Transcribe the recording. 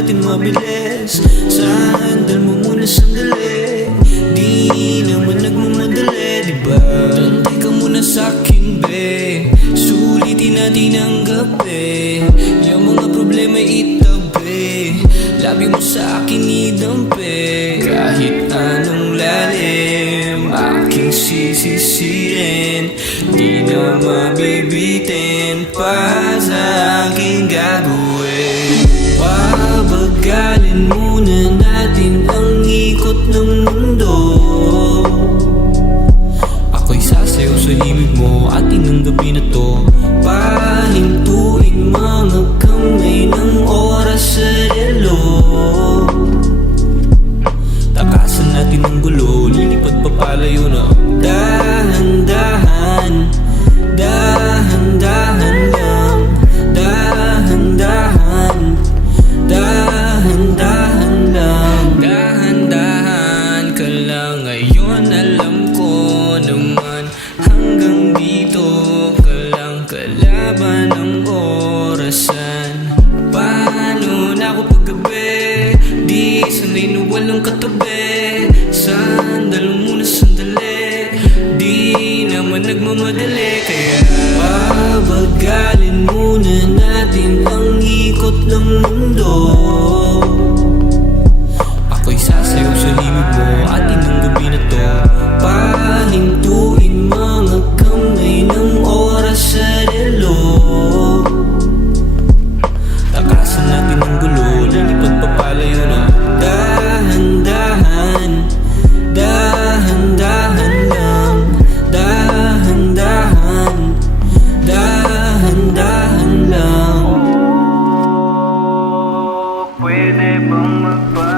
natin mabilis. Sandal mo muna sandali, di naman nagmamadali, diba? Tantay ka muna sa'kin, be. Sulitin natin ang gabi, yung mga problema itabi. Labi mo sa'kin idampi, kahit anong lalim aking sisisirin, di na mabibitin pa sa aking gagawin. Pabagalin muna natin ang ikot ng mundo. Ako'y sasayaw sa himig mo atin ng gabi na to. Pahintuin mga kamay ng oras sa relo. Takasan natin ang gulo, lilipad pa palayo na. Dahan-dahan, dahan-dahan lang. Dahan-dahan, dahan-dahan lang. Dahan-dahan ka lang ngayon, alam ko naman. Hanggang dito ka lang, kalaban ng orasan. Paano na ako paggabi, di sanay na walang katabi. Sandal muna sandali, di naman nagmamadali. Kaya pabagalin muna natin ang ikot ng mundo. Ako'y sasayaw sa himig mo atin ng gabi na to. Pahintuin mga kamay ng oras sa relo. Takasan natin ang gulo, lilipad pa palayo na. Dahan-dahan, dahan-dahan lang. Dahan-dahan, dahan-dahan lang. Pwede bang magpa